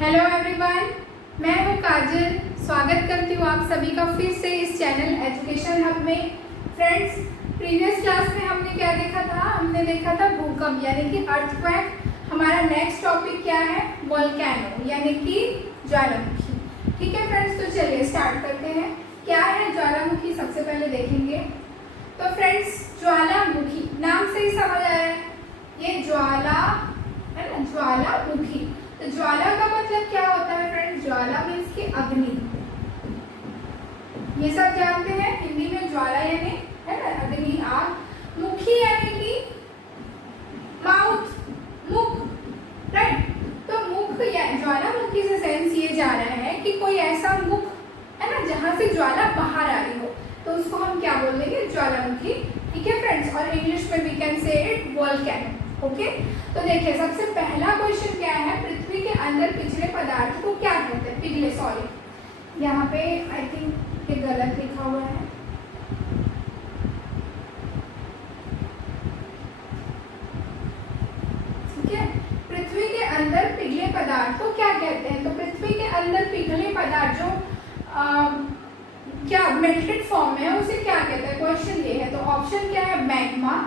Hello everyone, मैं हूँ काजल। स्वागत करती हूँ आप सभी का फिर से इस चैनल एजुकेशन हब में। फ्रेंड्स, प्रीवियस क्लास में हमने क्या देखा था? हमने देखा था भूकंप यानी कि अर्थक्वेक। हमारा नेक्स्ट टॉपिक क्या है? वोल्केनो यानी कि ज्वालामुखी। ठीक है फ्रेंड्स, तो चलिए स्टार्ट करते हैं। क्या है ज्वालामुखी, सबसे पहले देखेंगे। तो फ्रेंड्स, ज्वालामुखी नाम से ही समझ आ रहा है, ये ज्वाला है ना, ज्वालामुखी। तो ज्वाला का मतलब क्या होता है फ्रेंड्स? ज्वाला मीन्स की अग्नि, ये सब जानते हैं। हिंदी में ज्वाला यानी है ना अग्नि, आग। मुखी यानी कि माउथ, मुख, राइट। तो मुख या ज्वालामुखी से सेंस ये जा रहा है कि कोई ऐसा मुख है ना जहां से ज्वाला बाहर आ रही हो, तो उसको हम क्या बोल देंगे? ज्वालामुखी। ठीक है फ्रेंड्स, और इंग्लिश में we can say it volcano. Okay, तो देखिए सबसे पहला क्वेश्चन क्या है? पृथ्वी के अंदर पिछले पदार्थ को क्या कहते हैं? पिघले, सॉरी यहाँ पे आई थिंक ये गलत लिखा हुआ है। ठीक है, पृथ्वी के अंदर पिघले पदार्थ को क्या कहते हैं? तो पृथ्वी के अंदर पिघले पदार्थ जो क्या मेल्टेड फॉर्म में है उसे क्या कहते हैं? क्वेश्चन ये है। तो ऑप्शन क्या है? मैग्मा,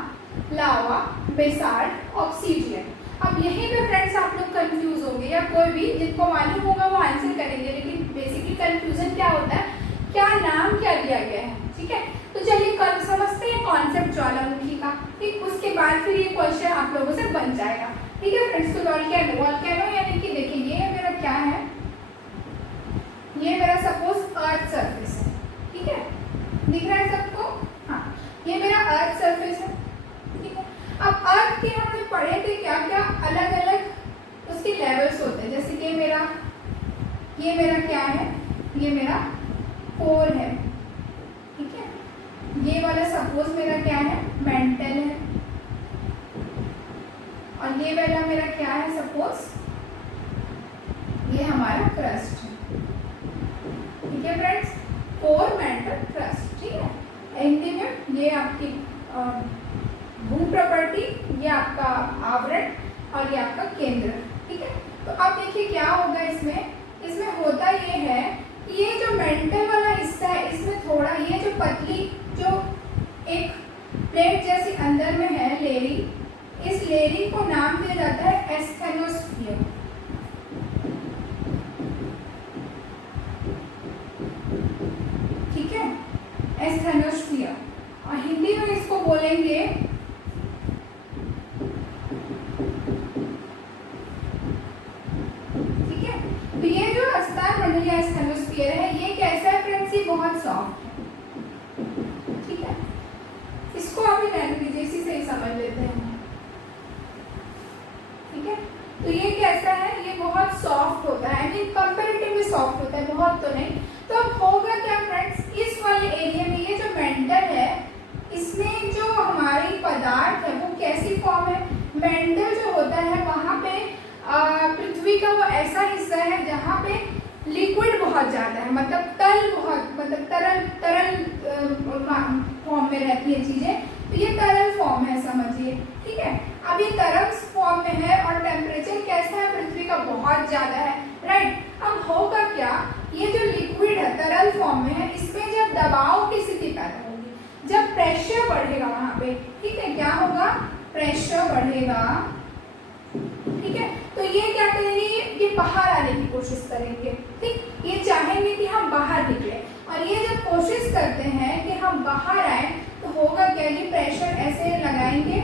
लावा, बेसाल्ट, ऑक्सीजन। अब यहीं पे फ्रेंड्स आप लोग कंफ्यूज होंगे, या कोई भी जिनको मालूम होगा वो आंसर करेंगे, लेकिन बेसिकली कंफ्यूजन क्या होता है, क्या नाम क्या दिया गया है। ठीक है, तो चलिए कल समझते हैं कॉन्सेप्ट ज्वालामुखी का। ठीक, उसके बाद फिर ये क्वेश्चन आप लोगों से बन जाएगा। ठीक है फ्रेंड्स, तो वोल्केनो यानी कि देखिए ये मेरा क्या है, ये मेरा सपोज अर्थ सरफेस है। ठीक है, दिख रहा है सबको? हाँ, ये मेरा अर्थ सरफेस है। ठीक है, अब अर्थ के हमने पढ़े थे क्या क्या अलग अलग उसके लेवल्स होते हैं। जैसे कि ये मेरा क्या है? ये मेरा कोर है। ठीक है, ये वाला सपोज मेरा क्या है? मेंटल है। और ये वाला मेरा क्या है? सपोज ये हमारा क्रस्ट है। ठीक है फ्रेंड्स, कोर, मेंटल, क्रस्ट। ठीक है, हिंदी में ये आपकी भू प्रॉपर्टी, ये आपका आवरण और ये आपका केंद्र। ठीक है, तो अब देखिए क्या होगा इसमें होता ये है कि ये जो मेंटल वाला हिस्सा है इसमें थोड़ा ये जो पतली जो एक प्लेट जैसी अंदर में है लेयरी, इस लेयरी को नाम दिया जाता है एस्थेनोस्फीयर। ठीक है, एस्थेनोस्फीयर, और हिंदी में इसको बोलेंगे एस्थेनोस्फीयर है। ये कैसा है फ्रेंड्स? ये बहुत सॉफ्ट है। ठीक है, इसको अभी रहने दीजिए, इसी से ही समझ लेते हैं। ठीक है, तो ये कैसा है? ये बहुत सॉफ्ट होता है, आई मीन कंपैरेटिवली सॉफ्ट होता है, बहुत तो नहीं। तो अब होगा क्या फ्रेंड्स, इस वाले एरिया में ये जो मेंटल है इसमें जो हमारी पदार्थ है वो कैसी फॉर्म है? मेंटल जो होता है वहां पे पृथ्वी का वो ऐसा हिस्सा है जहाँ पे लिक्विड बहुत ज्यादा है, मतलब तरल फॉर्म में रहती है चीजें, तो ये तरल फॉर्म है समझिए। ठीक है, अब ये तरल फॉर्म में है और टेम्परेचर कैसा है पृथ्वी का? बहुत ज्यादा है, राइट। अब होगा क्या, ये जो लिक्विड है तरल फॉर्म में है, इसमें जब दबाव की स्थिति पैदा होगी, जब प्रेशर बढ़ेगा वहां पे, ठीक है, क्या होगा? प्रेशर बढ़ेगा। ठीक है, तो ये क्या करेंगे? ये बाहर आने की कोशिश करेंगे। ठीक, ये चाहेंगे कि हम बाहर निकले, और ये जब कोशिश करते हैं कि हम बाहर आए तो होगा क्या? ये प्रेशर ऐसे लगाएंगे,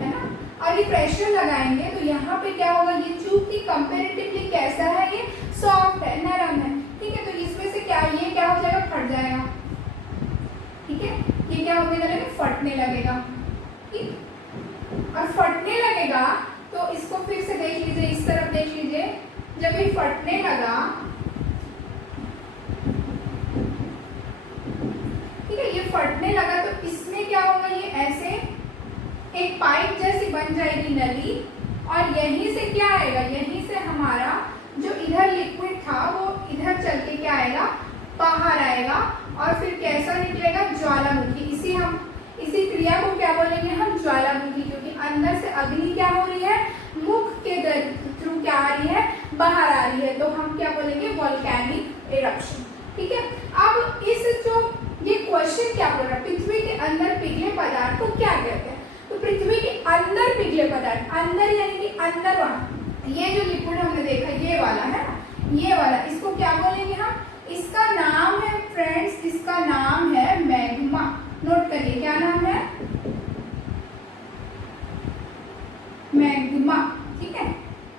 है ना, और ये प्रेशर लगाएंगे तो यहाँ पे क्या होगा? ये चूंकि कंपैरेटिवली कैसा है? ये सॉफ्ट है, नरम है। ठीक है, तो इसमें से क्या ये क्या हो जाएगा? फट जाएगा। ठीक है, ये क्या होने लगेगा? फटने लगेगा। ठीक, और फटने लगेगा तो इसको फिर से देख लीजिए, इस तरफ देख लीजिए। जब ये फटने लगा, ठीक है, ये फटने लगा तो इसमें क्या होगा? ये ऐसे एक पाइप जैसी बन जाएगी नली, और यहीं से क्या आएगा? यहीं से हमारा जो इधर लिक्विड था वो इधर चल के क्या आएगा? बाहर आएगा, और फिर कैसा निकलेगा? ज्वालामुखी। इसी क्रिया को क्या बोलेंगे हम? ज्वालामुखी, क्योंकि अंदर से अग्नि क्या हो रही है? मुख के थ्रू क्या आ रही है? बाहर आ रही है। तो हम क्या बोलेंगे, वोल्केनिक इरप्शन। ठीक है, अब इस जो ये क्वेश्चन क्या बोल रहा है, पृथ्वी के अंदर पिघले पदार्थ को क्या कहते हैं? तो पृथ्वी के अंदर पिघले पदार्थ, अंदर यानी कि अंदर वहां, ये जो लिक्विड हमने देखा ये वाला है ना, ये वाला, इसको क्या बोलेंगे हम? इसका नाम है फ्रेंड्स, इसका नाम है मैग्मा। नोट करिए क्या नाम है, मैग्मा। ठीक है,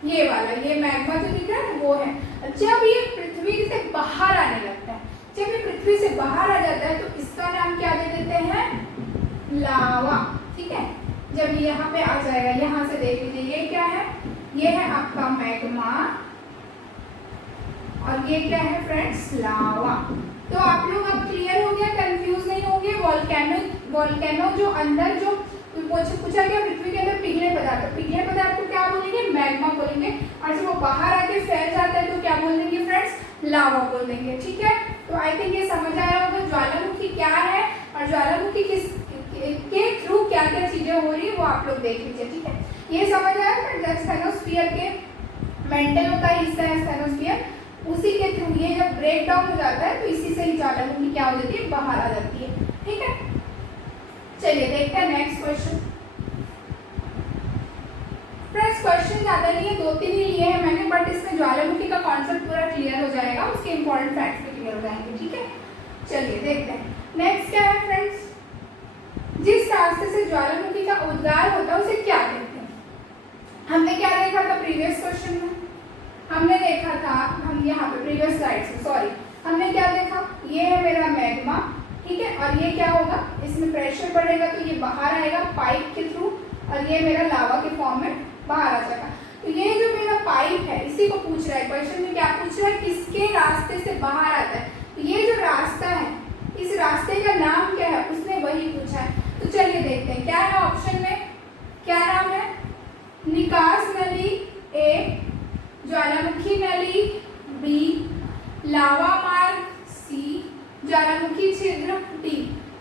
ये वाला, ये मैग्मा जो दिख रहा है वो है। जब ये पृथ्वी से बाहर आने लगता है, जब ये पृथ्वी से बाहर आ जाता है तो इसका नाम क्या दे देते हैं, लावा। ठीक है, जब ये यहाँ पे आ जाएगा, यहाँ से देख लीजिए ये क्या है, ये है आपका मैग्मा और ये क्या है फ्रेंड्स, लावा। तो आप लोग अब क्लियर हो गया, कंफ्यूज नहीं होंगे। वोल्केनो जो अंदर जो पूछा गया पृथ्वी के अंदर पिघले पदार्थ, पिघले पदार्थ को क्या बोलेंगे, मैग्मा बोलेंगे, और जब वो बाहर आके फैल जाता है तो क्या बोल देंगे फ्रेंड्स, लावा बोल देंगे। ठीक है, तो आई थिंक ये समझ आया होगा ज्वालामुखी क्या है और ज्वालामुखी किस के थ्रू क्या क्या चीजें हो रही है वो आप लोग देख लीजिए। ठीक है, ये समझ आया ना, स्टेनोस्फीयर के मेंटल का हिस्सा है स्टेनोस्फीयर, उसी के थ्रू ये जब ब्रेक डाउन हो जाता है तो इसी से ही ज्वालामुखी क्या हो जाती है, बाहर आ जाती है। ठीक है, चलिए देखते हैं नेक्स्ट क्वेश्चन। फ्रेंड्स क्वेश्चन ज्यादा नहीं है, 2-3 ही लिए हैं मैंने, बट इसमें ज्वालामुखी का कॉन्सेप्ट पूरा क्लियर हो जाएगा, उसके इंपॉर्टेंट फैक्ट्स भी क्लियर हो जाएंगे। ठीक है, चलिए देखते हैं नेक्स्ट क्या है फ्रेंड्स, जिस रास्ते से ज्वालामुखी का उद्गार होता है उसे क्या कहते हैं? हमने क्या देखा था प्रीवियस क्वेश्चन में, हमने देखा था, हम यहाँ पे प्रीवियस स्लाइड से, सॉरी, हमने क्या देखा, ये है मेरा मैग्मा। ठीक है, और ये क्या होगा, इसमें प्रेशर बढ़ेगा तो ये बाहर आएगा पाइप के थ्रू, और ये मेरा लावा के फॉर्म में बाहर आ जाएगा। तो ये जो मेरा पाइप है इसी को पूछ रहा है क्वेश्चन में, क्या पूछ रहा है, किसके रास्ते से बाहर आता है? तो ये जो रास्ता है, इस रास्ते का नाम क्या है, उसने वही पूछा है। तो चलिए देखते हैं क्या है ऑप्शन में, क्या नाम है, निकास नली ए, ज्वालामुखी नली बी, लावा मार्ग सी, ज्वालामुखी छिद्र डी।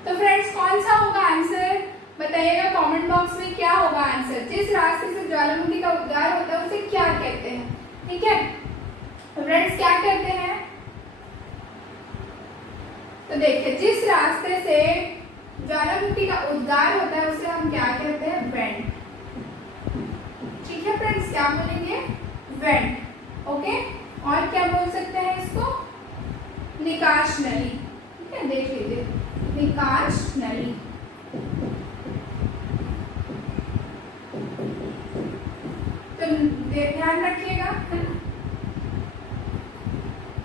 तो फ्रेंड्स कौन सा होगा आंसर, बताइएगा कमेंट बॉक्स में क्या होगा आंसर। जिस रास्ते से ज्वालामुखी का उद्गार होता है उसे क्या कहते हैं? ठीक है, तो फ्रेंड्स क्या कहते हैं, तो देखिए जिस रास्ते से ज्वालामुखी का उद्गार होता है उसे हम क्या कहते हैं, वेंट। ठीक है फ्रेंड्स, क्या बोलेंगे, वेंट। ओके, और क्या बोल सकते हैं इसको, निकास नली। ठीक है, देख लीजिए निकास नली। तो ध्यान रखिएगा,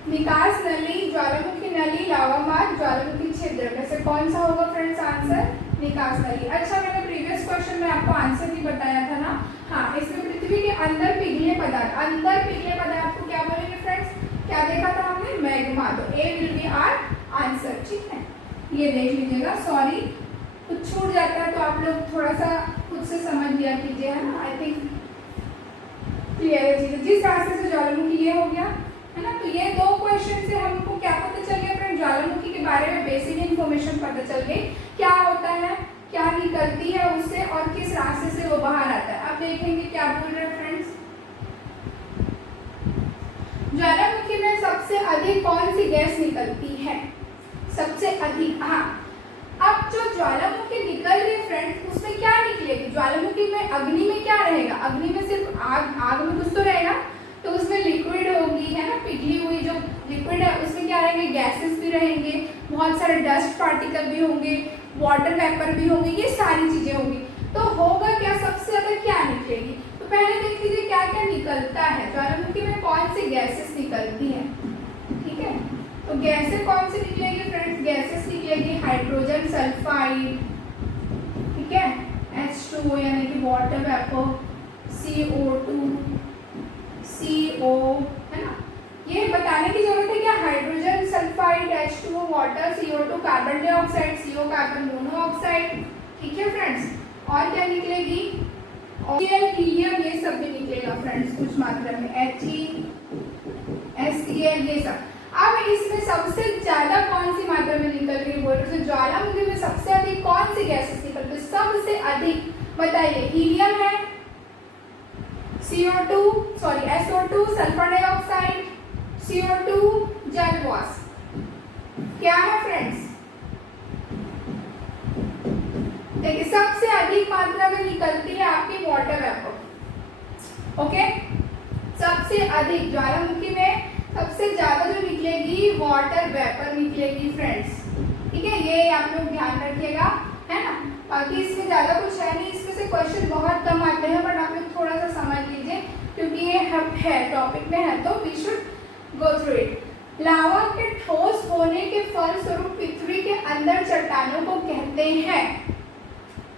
निकास नली, ज्वालामुखी नली, लावा मार्ग, ज्वालामुखी छिद्र में से कौन सा होगा फ्रेंड्स आंसर, निकास नली। अच्छा, मैंने प्रीवियस क्वेश्चन में आपको आंसर भी बताया था ना। हाँ, इसमें पृथ्वी के अंदर पिघले पदार्थ, अंदर पिघले पदार्थ को क्या बोलेंगे फ्रेंड्स, क्या देखा था हमने, मैग्मा। तो ए विल बी आर आंसर। ठीक है, ये देख लीजिएगा, सॉरी कुछ छूट जाता है तो आप लोग थोड़ा सा खुद से समझ लिया कीजिए, है ना। आई थिंक क्लियर है चीजें। जिस रास्ते से ज्वालामुखी, ये हो गया है ना। तो ये 2 क्वेश्चन से हमको क्या पता चल गया फ्रेंड, ज्वालामुखी के बारे में बेसिक इन्फॉर्मेशन पता चल गई, क्या होता है, क्या निकलती है उससे और किस रास्ते से वो बाहर आता है। अब देखेंगे क्या बोल रहे हैं फ्रेंड्स, ज्वालामुखी में सबसे अधिक कौन सी गैस निकलती है, सबसे अधिक। हाँ, अब जो ज्वालामुखी निकल रही है फ्रेंड्स उसमें क्या निकलेगी, ज्वालामुखी में अग्नि में क्या रहेगा, अग्नि में सिर्फ आग में कुछ तो रहेगा, तो उसमें लिक्विड होगी, है ना, पिघली हुई जो लिक्विड है उसमें क्या रहेंगे, गैसेस भी रहेंगे, बहुत सारे डस्ट पार्टिकल भी होंगे, वाटर वेपर भी होंगे, ये सारी चीजें होंगी। तो होगा क्या, सबसे ज्यादा क्या निकलेगी। तो पहले देख लीजिए क्या क्या निकलता है, ज्वालामुखी में कौन सी गैसेस निकलती है। ठीक है, तो गैसें कौन सी निकलेगी फ्रेंड्स, गैसेस निकलेगी हाइड्रोजन सल्फाइड, ठीक है, H2O यानी कि वाटर वेपर, CO2, CO, है ना। ये बताने की जरूरत है क्या, hydrogen sulphide, H2O water, CO2 carbon dioxide, CO carbon monoxide. ठीक है फ्रेंड्स, और क्या निकलेगी, ऑक्सीजन, हीलियम, ये सब भी निकलेगा फ्रेंड्स कुछ मात्रा में, He, HCl, ये सब। अब इसमें सबसे ज्यादा कौन सी मात्रा में निकल रही है, बोल रहे ज्वालामुखी में सबसे अधिक कौन सी गैसेस निकल रही है, सबसे अधिक बताइए, हीलियम है, CO2 sorry SO2, sulphur dioxide, CO2 जल वाष्प क्या है फ्रेंड्स? देखिए सबसे अधिक मात्रा में निकलती है आपकी वाटर वेपर। ओके, सबसे अधिक ज्वालामुखी में सबसे ज्यादा जो निकलेगी वाटर वेपर निकलेगी फ्रेंड्स। ठीक है, ये आप लोग ध्यान रखिएगा, है ना। बाकी इसमें ज्यादा कुछ है नहीं, इसमें से क्वेश्चन बहुत कम आते हैं, बट आप लोग थोड़ा सा समझ लीजिए क्योंकि ये है टॉपिक में है, तो we should go through it. Lava के ठोस होने के फलस्वरूप पृथ्वी के अंदर चट्टानों को कहते हैं।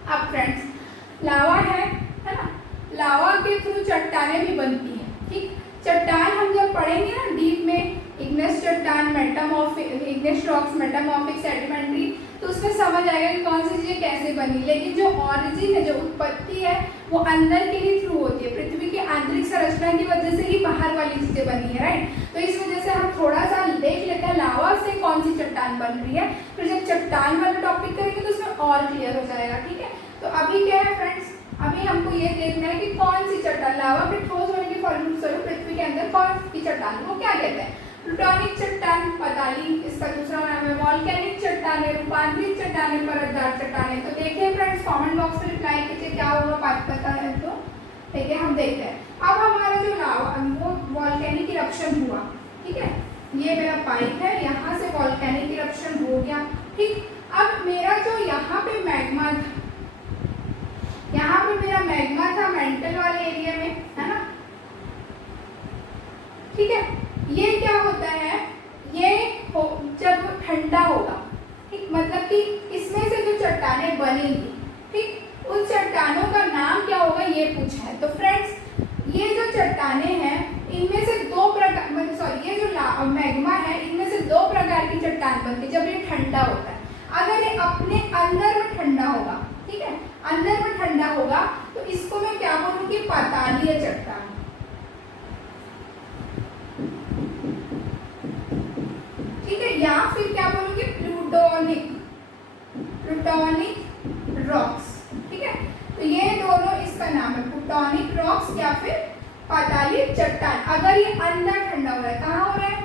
अब फ्रेंड्स लावा है ना, लावा के थ्रू चट्टानें भी बनती हैं। ठीक, चट्टान हम जब पढ़ेंगे ना डीप में, इग्नेस चट्टान, metamorphic, igneous rocks, metamorphic, sedimentary, तो उसमें समझ आएगा कि कौन सी चीजें कैसे बनी। लेकिन जो ऑरिजिन है, जो उत्पत्ति है, वो अंदर के ही थ्रू होती है, पृथ्वी की आंतरिक संरचना की वजह से ही बाहर वाली चीजें बनी है, राइट। तो इस वजह से हम थोड़ा सा देख लेते हैं लावा से कौन सी चट्टान बन रही है, फिर जब चट्टान वाला टॉपिक करेंगे तो उसमें और क्लियर हो जाएगा। ठीक है, तो अभी क्या है फ्रेंड्स, अभी हमको ये देखना है कि कौन सी चट्टान, लावा के ठोस होने के फलस्वरूप पृथ्वी के अंदर कौन सी चट्टान को क्या कहते हैं? प्लूटोनिक चट्टान, पताली, इसका दूसरा नाम है वॉल्केनिक चट्टानें, रूपांतरित चट्टानें, परतदार चट्टानें। तो देखिए फ्रेंड्स, कमेंट बॉक्स में रिप्लाई कीजिए क्या होगा, बात पता है तो। ठीक है, हम देखते हैं। अब हमारा जो लावा वो वॉल्केनिक इरप्शन हुआ, ठीक है, ये मेरा पाइप है, यहाँ से वॉल्केनिक इरप्शन हो गया। ठीक, अब मेरा जो यहाँ पे मैग्मा था, यहाँ पे मेरा मैग्मा था मेंटल वाले एरिया में, है ना। ठीक है, ये क्या होता है, ये जब ठंडा होगा, ठीक, मतलब कि इसमें से जो चट्टानें बनेंगी, ठीक, उन चट्टानों का नाम क्या होगा ये पूछा है। तो फ्रेंड्स ये जो चट्टानें हैं इनमें से दो प्रकार, मतलब सॉरी, ये जो मैग्मा है इनमें से दो प्रकार की चट्टान बनती है जब ये ठंडा होता है। अगर ये अपने अंदर में ठंडा होगा, ठीक है, अंदर में ठंडा होगा, तो इसको मैं क्या बोलूंगी, पातालीय चट्टान। ठीक है, या फिर क्या बोलूंगी, प्लूटोनिक रॉक्स। ठीक है, तो ये दोनों इसका नाम है, प्लूटोनिक रॉक्स या फिर पातालीय चट्टान। अगर ये अंदर ठंडा हो रहा है, कहाँ हो रहा है,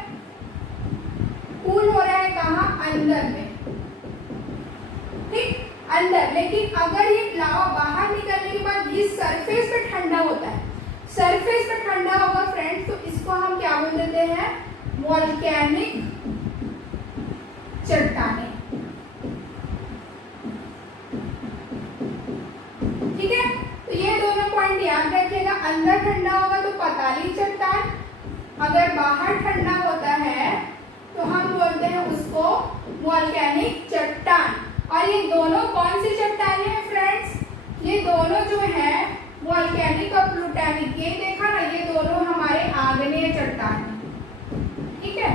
कूल हो रहा है, कहाँ, अंदर में, ठीक, अंदर। लेकिन अगर ये लावा बाहर निकलने के बाद ये सरफेस पे ठंडा होता है, सरफेस पे ठंडा होगा फ्रेंड्स, तो इसको हम क्या बोल देते हैं, वॉल्केनिक चट्टानें। ठीक है, तो ये दोनों पॉइंट याद रखिएगा। अंदर ठंडा होगा तो पाताली चट्टान, अगर बाहर ठंडा होता है तो हम बोलते हैं उसको वॉल्केनिक चट्टान। और ये दोनों कौन सी चट्टानें हैं फ्रेंड्स, ये दोनों जो है वॉल्केनिक और प्लूटोनिक, ये देखा ना, ये दोनों हमारे आग्नेय चट्टान है। ठीक है,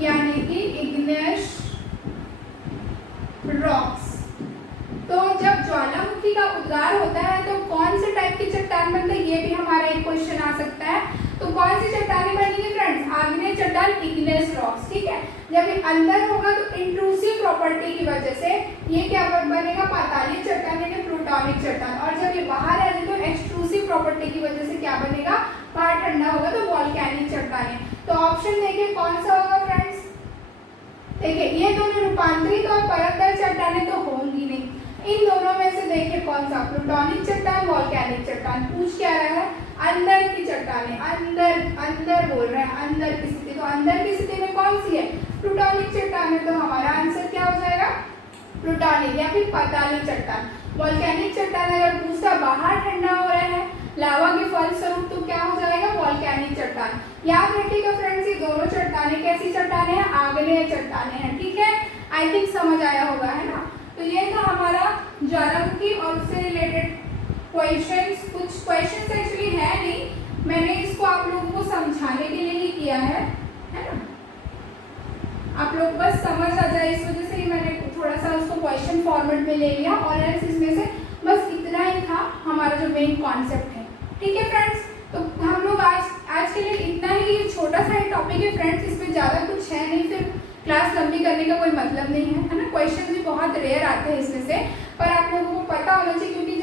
यानी कि इग्नेस रॉक्स। तो जब ज्वालामुखी का उद्गार होता है तो कौन से टाइप की चट्टान बनती है, ये भी हमारा एक क्वेश्चन आ सकता है। तो कौन सी चट्टानें बनेगी फ्रेंड्स, आग्नेय चट्टान, इग्नेस रॉक्स। ठीक है, जब ये अंदर होगा तो इंट्रूसिव प्रॉपर्टी की वजह से ये क्या बनेगा, पातालीय चट्टान यानी प्लूटोनिक चट्टान। और जब ये बाहर आ जाए तो एक्सट्रूसिव प्रॉपर्टी की वजह से क्या बनेगा, बाहर ठंडा होगा तो वॉल्केनिक चट्टानें। तो ऑप्शन देखिए कौन सा होगा फ्रेंड्स, देखिए ये दोनों रूपांतरित और परतदार चट्टानें तो होंगी नहीं, इन दोनों में से देखिए कौन सा, प्लूटोनिक चट्टान, वॉल्केनिक चट्टान। पूछ क्या रहा है, अंदर की चट्टानें, अंदर अंदर बोल रहे हैं, अंदर की स्थिति। तो अंदर की स्थिति में कौन सी है, प्लूटोनिक चट्टान है। तो हमारा आंसर क्या हो जाएगा, प्लूटोनिक या फिर पाताली चट्टान। वॉल्केनिक चट्टान अगर पूछता बाहर ठंडा हो रहा है लावा के फलस्वरूप तो क्या हो जाएगा, वॉल्केनिक चट्टान। याद रखिएगा फ्रेंड्स, ये दोनों चट्टानें कैसी चट्टानें हैं, आग्नेय चट्टानें हैं। ठीक है, आई थिंक समझ आया होगा, है ना। तो ये था हमारा ज्वालामुखी और उससे रिलेटेड क्वेश्चंस। कुछ क्वेश्चंस एक्चुअली है नहीं, मैंने इसको आप लोगों को समझाने के लिए ही किया है ना, आप लोग बस समझ आ जाए इस वजह से ही मैंने थोड़ा सा उसको क्वेश्चन फॉर्मेट में ले लिया। और इसमें से बस इतना ही था हमारा जो मेन कॉन्सेप्ट है। ठीक है फ्रेंड्स, तो हम लोग आज के लिए इतना ही, छोटा सा टॉपिक है फ्रेंड्स, इसमें ज़्यादा कुछ है नहीं, फिर क्लास लंबी करने का कोई मतलब नहीं है ना। क्वेश्चन भी बहुत रेयर आते हैं इसमें से, पर आप लोगों को पता होना चाहिए, क्योंकि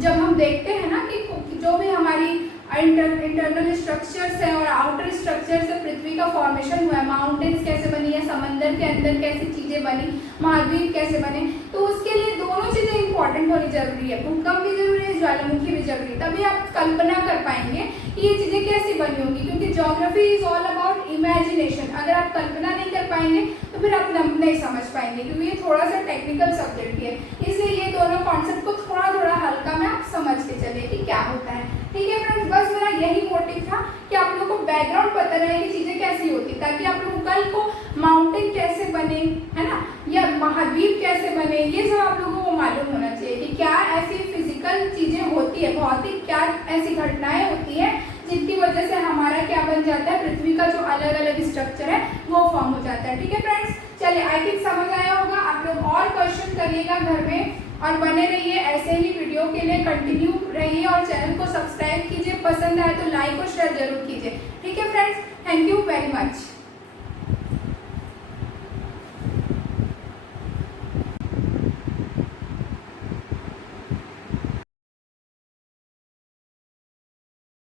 जब हम देखते हैं ना कि जो भी हमारी इंटरनल स्ट्रक्चर्स है और आउटर स्ट्रक्चर से पृथ्वी का फॉर्मेशन हुआ है। माउंटेन्स कैसे बनी है, समंदर के अंदर कैसी चीजें बनी, महाद्वीप कैसे बने, तो उसके लिए दोनों चीजें इंपॉर्टेंट होनी जरूरी है। भूकंप भी जरूरी है, ज्वालामुखी भी जरूरी है, तभी आप कल्पना कर पाएंगे कि ये चीजें कैसी बनी होंगी, क्योंकि geography is all about imagination. अगर आप कल्पना नहीं कर पाएंगे तो फिर आप नहीं समझ पाएंगे, क्योंकि ये थोड़ा सा टेक्निकल सब्जेक्ट है, इसलिए ये दोनों कॉन्सेप्ट को थोड़ा थोड़ा हल्का में आप समझ के चलिए कि क्या होता है। ठीक है फ्रेंड्स, बस मेरा यही मोटिव था कि आप लोगों को बैकग्राउंड पता रहे कि चीजें कैसी होती, ताकि आप लोग कल को माउंटेन कैसे बने, है ना, या महाद्वीप कैसे बने, ये सब आप लोगों को मालूम होना चाहिए कि क्या ऐसी फिजिकल चीजें होती है, भौतिक क्या ऐसी घटनाएं होती है जिनकी वजह से हमारा क्या बन जाता है, पृथ्वी का जो अलग अलग स्ट्रक्चर है वो फॉर्म हो जाता है। ठीक है फ्रेंड्स, चलिए आई थिंक समझ आया होगा। आप लोग और क्वेश्चन करिएगा घर में और बने रहिए ऐसे ही वीडियो के लिए, कंटिन्यू रहिए और चैनल को सब्सक्राइब कीजिए। पसंद आए तो लाइक और शेयर जरूर कीजिए। ठीक है friends, thank you very much.